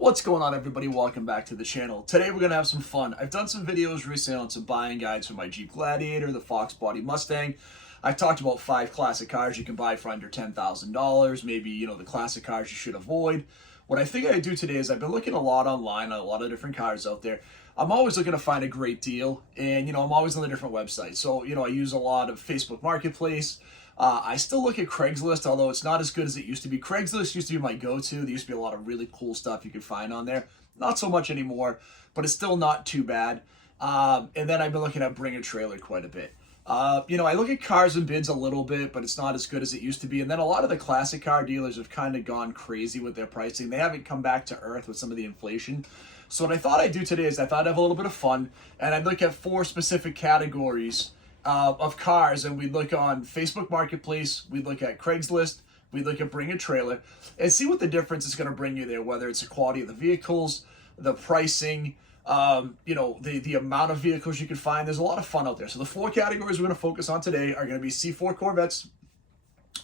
What's going on, everybody? Welcome back to the channel. Today we're going to have some fun. I've done some videos recently on some buying guides for my Jeep Gladiator, the Fox Body Mustang. I've talked about 5 classic cars you can buy for under $10,000, maybe, the classic cars you should avoid. What I think I do today is I've been looking a lot online, a lot of different cars out there. I'm always looking to find a great deal, and, I'm always on the different websites. So, I use a lot of Facebook Marketplace. I still look at Craigslist, although it's not as good as it used to be. Craigslist used to be my go-to. There used to be a lot of really cool stuff you could find on there. Not so much anymore, but it's still not too bad. And then I've been looking at Bring a Trailer quite a bit. I look at cars and bids a little bit, but it's not as good as it used to be. And then a lot of the classic car dealers have kind of gone crazy with their pricing. They haven't come back to earth with some of the inflation. So what I thought I'd do today is I thought I'd have a little bit of fun, and I'd look at 4 specific categories of cars, and we'd look on Facebook Marketplace, we'd look at Craigslist, we'd look at Bring a Trailer, and see what the difference is going to bring you there, whether it's the quality of the vehicles, the pricing, the amount of vehicles you can find. There's a lot of fun out there. So the 4 categories we're going to focus on today are going to be C4 Corvettes.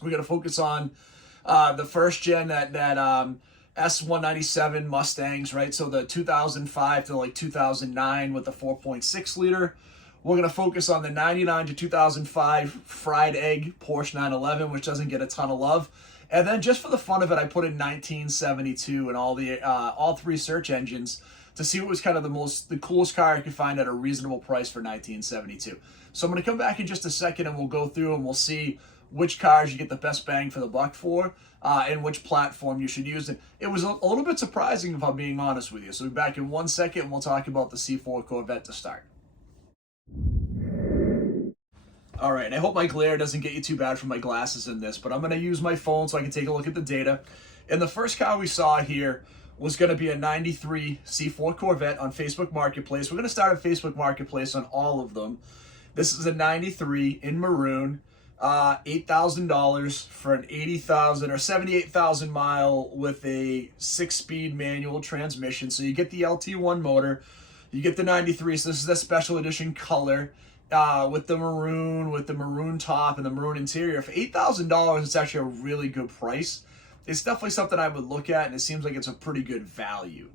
We're going to focus on the first gen, that S197 Mustangs, right? So the 2005 to like 2009 with the 4.6 liter. We're going to focus on the 99 to 2005 fried egg Porsche 911, which doesn't get a ton of love. And then just for the fun of it, I put in 1972 and all 3 search engines to see what was kind of the coolest car I could find at a reasonable price for 1972. So I'm going to come back in just a second and we'll go through and we'll see which cars you get the best bang for the buck for, and which platform you should use. And it was a little bit surprising, if I'm being honest with you. So we'll be back in 1 second and we'll talk about the C4 Corvette to start. All right, I hope my glare doesn't get you too bad from my glasses in this, but I'm going to use my phone so I can take a look at the data. And the first car we saw here was going to be a 93 C4 Corvette on Facebook Marketplace. We're going to start at Facebook Marketplace on all of them. This is a 93 in maroon, $8,000 for an 80,000 or 78,000 mile with a 6-speed manual transmission. So you get the LT1 motor, you get the 93. So this is the special edition color. With the maroon top and the maroon interior. For $8,000, it's actually a really good price. It's definitely something I would look at, and it seems like it's a pretty good value.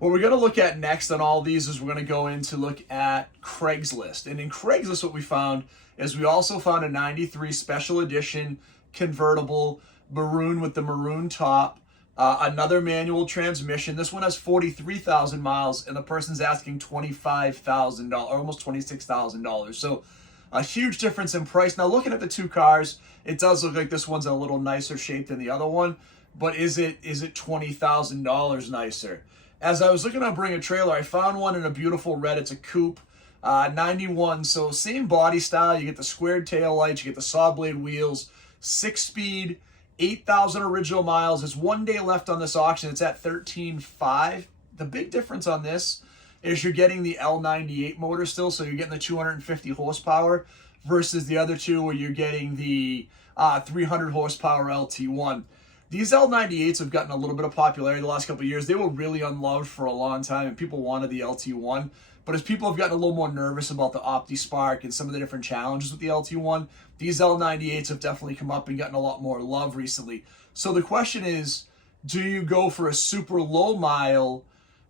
What we're going to look at next on all these is we're going to go in to look at Craigslist. And in Craigslist, what we found is we also found a 93 special edition convertible maroon with the maroon top. Another manual transmission. This one has 43,000 miles, and the person's asking $25,000, almost $26,000. So a huge difference in price. Now, looking at the 2 cars, it does look like this one's a little nicer shape than the other one, but is it $20,000 nicer? As I was looking on Bring a Trailer, I found one in a beautiful red. It's a coupe, 91. So same body style. You get the squared tail lights, you get the saw blade wheels, 6-speed. 8,000 original miles. There's 1 day left on this auction. It's at 13.5. The big difference on this is you're getting the L98 motor still, so you're getting the 250 horsepower versus the other 2 where you're getting the 300 horsepower LT1. These L98s have gotten a little bit of popularity the last couple of years. They were really unloved for a long time, and people wanted the LT1. But as people have gotten a little more nervous about the OptiSpark and some of the different challenges with the LT1, these L98s have definitely come up and gotten a lot more love recently. So the question is, do you go for a super low mile,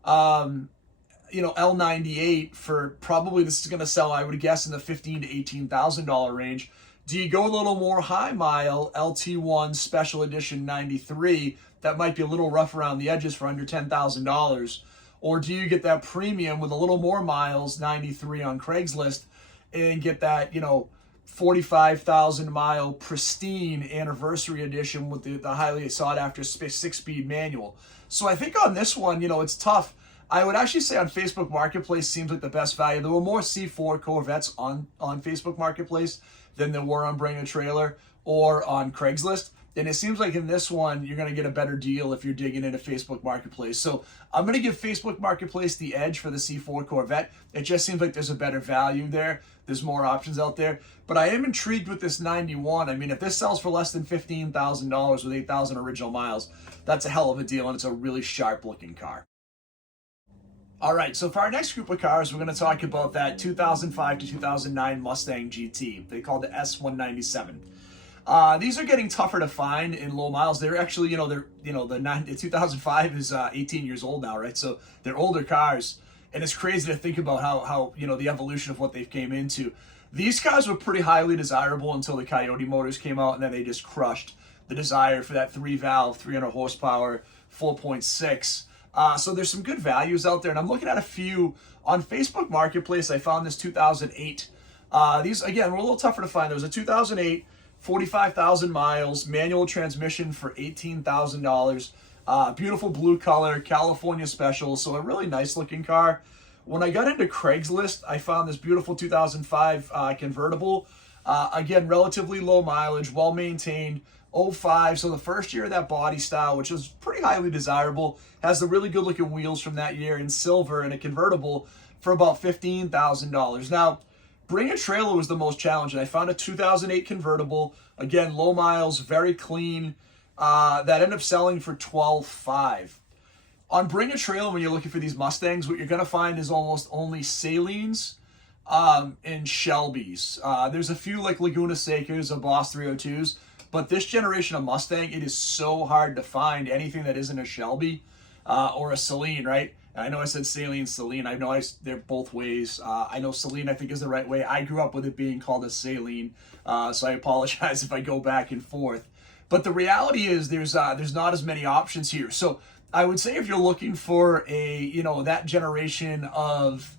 L98 for probably, this is going to sell, I would guess, in the $15,000 to $18,000 range? Do you go a little more high mile LT1 special edition 93 that might be a little rough around the edges for under $10,000? Or do you get that premium with a little more miles, 93 on Craigslist, and get that, 45,000 mile pristine anniversary edition with the highly sought after 6-speed manual? So I think on this one, it's tough. I would actually say on Facebook Marketplace seems like the best value. There were more C4 Corvettes on Facebook Marketplace than there were on Bring a Trailer or on Craigslist. And it seems like in this one, you're going to get a better deal if you're digging into Facebook Marketplace. So I'm going to give Facebook Marketplace the edge for the C4 Corvette. It just seems like there's a better value there. There's more options out there. But I am intrigued with this 91. I mean, if this sells for less than $15,000 with 8,000 original miles, that's a hell of a deal, and it's a really sharp-looking car. All right, so for our next group of cars, we're going to talk about that 2005 to 2009 Mustang GT. They call it the S197. These are getting tougher to find in low miles. They're actually, the 2005 is 18 years old now, right? So they're older cars, and it's crazy to think about how the evolution of what they've came into. These cars were pretty highly desirable until the Coyote motors came out, and then they just crushed the desire for that 3-valve, 300 horsepower, 4.6. So there's some good values out there, and I'm looking at a few on Facebook Marketplace. I found this 2008. These, again, were a little tougher to find. There was a 2008, 45,000 miles, manual transmission for $18,000. Beautiful blue color, California special, so a really nice looking car. When I got into Craigslist, I found this beautiful 2005 convertible. Again, relatively low mileage, well maintained, '05. So the first year of that body style, which was pretty highly desirable, has the really good looking wheels from that year in silver and a convertible for about $15,000. Now, bring a trailer was the most challenging. I found a 2008 convertible, again, low miles, very clean, that ended up selling for $12,500. On Bring a Trailer, when you're looking for these Mustangs, what you're going to find is almost only Salines and Shelbys. There's a few like Laguna Secas or Boss 302s, but this generation of Mustang, it is so hard to find anything that isn't a Shelby or a Saleen, right? I know I said Saline, Saleen. I know they're both ways. I know Saleen, I think, is the right way. I grew up with it being called a Saline, so I apologize if I go back and forth. But the reality is there's not as many options here. So I would say if you're looking for that generation of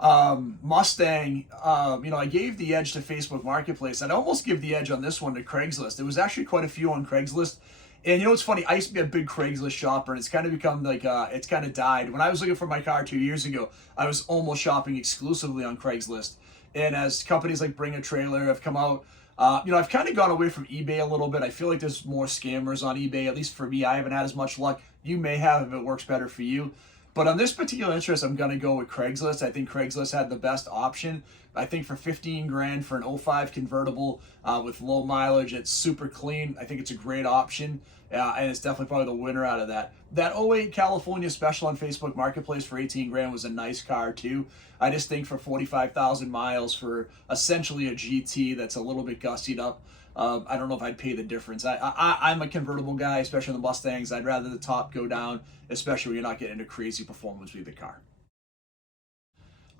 Mustang, I gave the edge to Facebook Marketplace. I'd almost give the edge on this one to Craigslist. There was actually quite a few on Craigslist. And it's funny, I used to be a big Craigslist shopper, and it's kind of become like, it's kind of died. When I was looking for my car 2 years ago, I was almost shopping exclusively on Craigslist. And as companies like Bring a Trailer have come out, I've kind of gone away from eBay a little bit. I feel like there's more scammers on eBay, at least for me. I haven't had as much luck. You may have if it works better for you. But on this particular interest, I'm going to go with Craigslist. I think Craigslist had the best option. I think for $15,000 for an '05 convertible with low mileage, it's super clean. I think it's a great option, and it's definitely probably the winner out of that. That '08 California special on Facebook Marketplace for $18,000 was a nice car too. I just think for 45,000 miles for essentially a GT that's a little bit gussied up, I don't know if I'd pay the difference. I'm a convertible guy, especially on the Mustangs. I'd rather the top go down, especially when you're not getting into crazy performance with the car.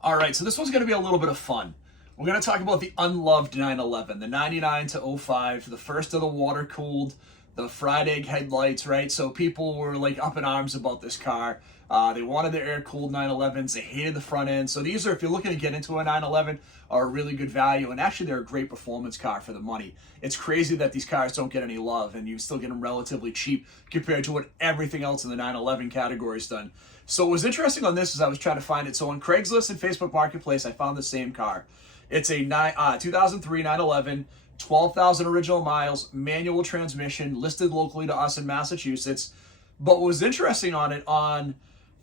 All right, so this one's going to be a little bit of fun. We're going to talk about the unloved 911, the 99 to '05, the first of the water-cooled, the fried egg headlights, right? So people were like up in arms about this car. They wanted their air-cooled 911s. They hated the front end. So these are, if you're looking to get into a 911, are a really good value. And actually, they're a great performance car for the money. It's crazy that these cars don't get any love, and you still get them relatively cheap compared to what everything else in the 911 category is done. So what was interesting on this is I was trying to find it. So on Craigslist and Facebook Marketplace, I found the same car. It's a 2003 911, 12,000 original miles, manual transmission, listed locally to us in Massachusetts. But what was interesting on it, on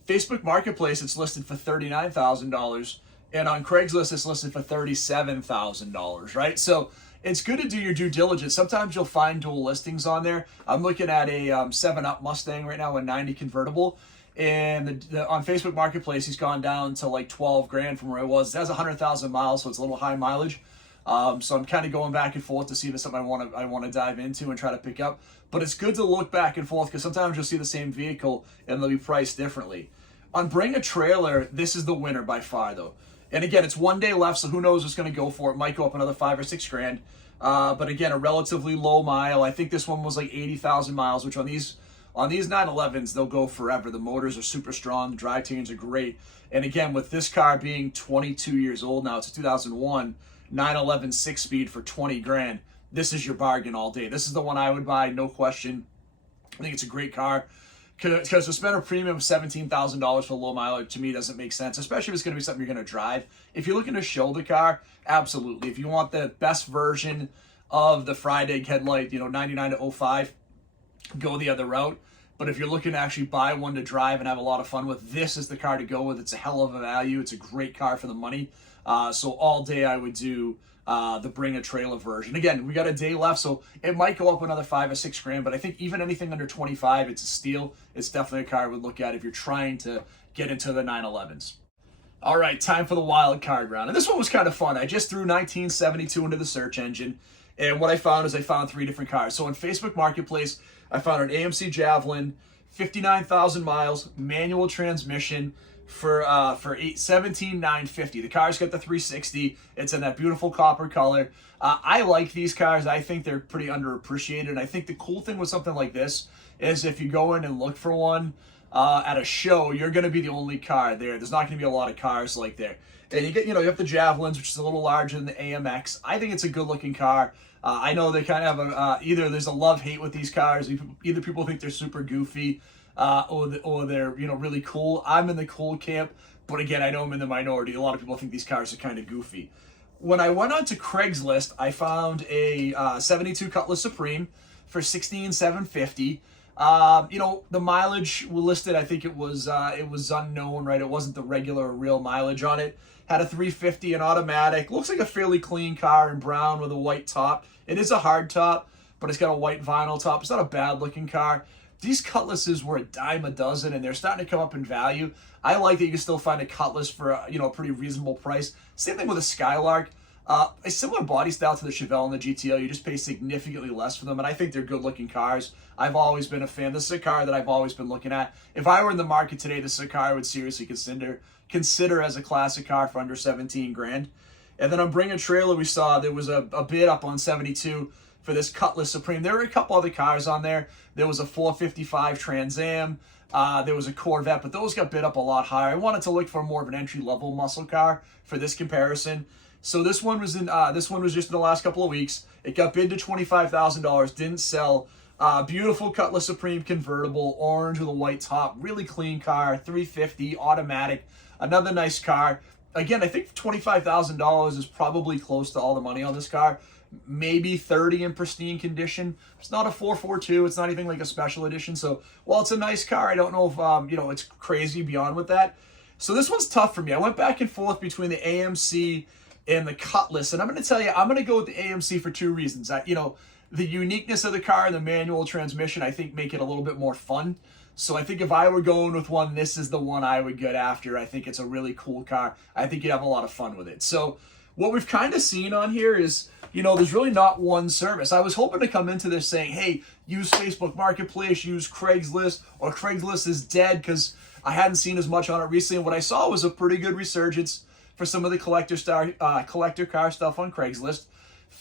Facebook Marketplace, it's listed for $39,000, and on Craigslist, it's listed for $37,000, right? So it's good to do your due diligence. Sometimes you'll find dual listings on there. I'm looking at a 7-Up Mustang right now, a '90 convertible, and on Facebook Marketplace, he's gone down to like $12,000 from where it was. It has 100,000 miles, so it's a little high mileage. So I'm kind of going back and forth to see if it's something I want to dive into and try to pick up. But it's good to look back and forth because sometimes you'll see the same vehicle and they'll be priced differently. On Bring a Trailer, this is the winner by far, though. And again, it's 1 day left, so who knows what's going to go for it. Might go up another $5,000 or $6,000. But again, a relatively low mile. I think this one was like 80,000 miles, which on these 911s, they'll go forever. The motors are super strong. The drivetrains are great. And again, with this car being 22 years old now, it's a 2001 911 6-speed for $20,000. This is your bargain all day. This is the one I would buy, no question. I think it's a great car. Because to spend a premium of $17,000 for low mileage, to me, doesn't make sense, especially if it's going to be something you're going to drive. If you're looking to show the car, absolutely. If you want the best version of the fried egg headlight, 99 to '05, go the other route. But if you're looking to actually buy one to drive and have a lot of fun with, this is the car to go with. It's a hell of a value. It's a great car for the money. So all day I would do the Bring a Trailer version. Again, we got a day left, so it might go up another $5,000 or $6,000, but I think even anything under 25, it's a steal. It's definitely a car I would look at if you're trying to get into the 911s. All right, time for the wild card round. And this one was kind of fun. I just threw 1972 into the search engine, And what I found is I found 3 different cars. So on Facebook Marketplace, I found an AMC Javelin, 59,000 miles, manual transmission for $17,950. The car's got the 360. It's in that beautiful copper color. I like these cars. I think they're pretty underappreciated. And I think the cool thing with something like this is if you go in and look for one at a show, you're going to be the only car there. There's not going to be a lot of cars like there. And you have the Javelins, which is a little larger than the AMX. I think it's a good-looking car. I know they kind of have either there's a love-hate with these cars. Either people think they're super goofy, or they're really cool. I'm in the cool camp, but again, I know I'm in the minority. A lot of people think these cars are kind of goofy. When I went onto Craigslist, I found a 72 Cutlass Supreme for $16,750. The mileage listed, I think it was unknown, right? It wasn't the regular or real mileage on it. Had a 350, an automatic. Looks like a fairly clean car in brown with a white top. It is a hard top, but it's got a white vinyl top. It's not a bad looking car. These Cutlasses were a dime a dozen, and they're starting to come up in value. I like that you can still find a Cutlass for a pretty reasonable price. Same thing with a Skylark. A similar body style to the Chevelle and the GTO. You just pay significantly less for them, and I think they're good-looking cars. I've always been a fan. This is a car that I've always been looking at. If I were in the market today, this is a car I would seriously consider as a classic car for under 17 grand. And then on Bring a Trailer, we saw there was a bid up on 72 for this Cutlass Supreme. There were a couple other cars on there. There was a 455 Trans Am. There was a Corvette, but those got bid up a lot higher. I wanted to look for more of an entry-level muscle car for this comparison. So this one was just in the last couple of weeks. It got bid to $25,000, didn't sell. Beautiful Cutlass Supreme convertible, orange with a white top, really clean car, 350 automatic, another nice car. Again, I think $25,000 is probably close to all the money on this car. Maybe 30 in pristine condition. It's not a 442. It's not anything like a special edition. So while it's a nice car, I don't know if it's crazy beyond with that. So this one's tough for me. I went back and forth between the AMC and the Cutlass, and I'm going to tell you, I'm going to go with the AMC for 2 reasons. The uniqueness of the car and the manual transmission, I think, make it a little bit more fun. So I think if I were going with one, this is the one I would get after. I think it's a really cool car. I think you'd have a lot of fun with it. So what we've kind of seen on here is, there's really not one service. I was hoping to come into this saying, hey, use Facebook Marketplace, use Craigslist, or Craigslist is dead, because I hadn't seen as much on it recently. And what I saw was a pretty good resurgence for some of the collector car stuff on Craigslist.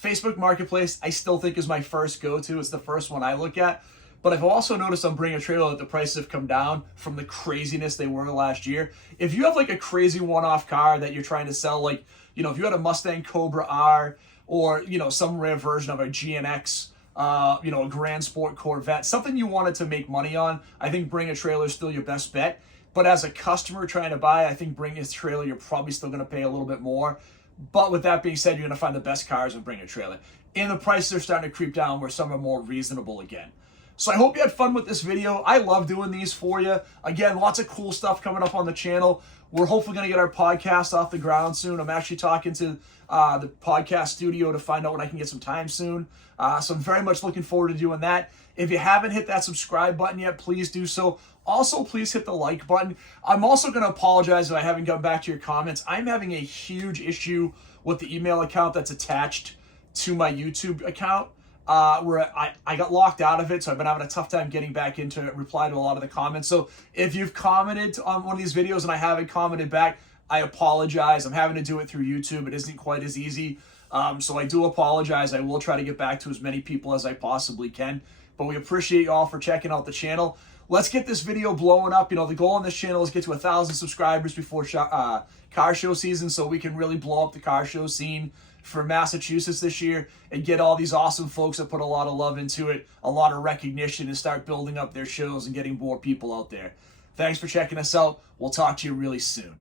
Facebook Marketplace, I still think, is my first go-to. It's the first one I look at. But I've also noticed on Bring a Trailer that the prices have come down from the craziness they were last year. If you have like a crazy one-off car that you're trying to sell, like, if you had a Mustang Cobra R, or, some rare version of a GNX, a Grand Sport Corvette, something you wanted to make money on, I think Bring a Trailer is still your best bet. But as a customer trying to buy, I think Bring a Trailer, you're probably still going to pay a little bit more. But with that being said, you're going to find the best cars in Bring a Trailer. And the prices are starting to creep down where some are more reasonable again. So I hope you had fun with this video. I love doing these for you. Again, lots of cool stuff coming up on the channel. We're hopefully going to get our podcast off the ground soon. I'm actually talking to the podcast studio to find out when I can get some time soon. So I'm very much looking forward to doing that. If you haven't hit that subscribe button yet, please do so. Also, please hit the like button. I'm also going to apologize if I haven't gotten back to your comments. I'm having a huge issue with the email account that's attached to my YouTube account, where I got locked out of it, so I've been having a tough time getting back into reply to a lot of the comments. So if you've commented on one of these videos and I haven't commented back, I apologize. I'm having to do it through YouTube. It isn't quite as easy. So I do apologize. I will try to get back to as many people as I possibly can. But we appreciate you all for checking out the channel. Let's get this video blowing up. The goal on this channel is to get to 1,000 subscribers before car show season, so we can really blow up the car show scene for Massachusetts this year and get all these awesome folks that put a lot of love into it, a lot of recognition, and start building up their shows and getting more people out there. Thanks for checking us out. We'll talk to you really soon.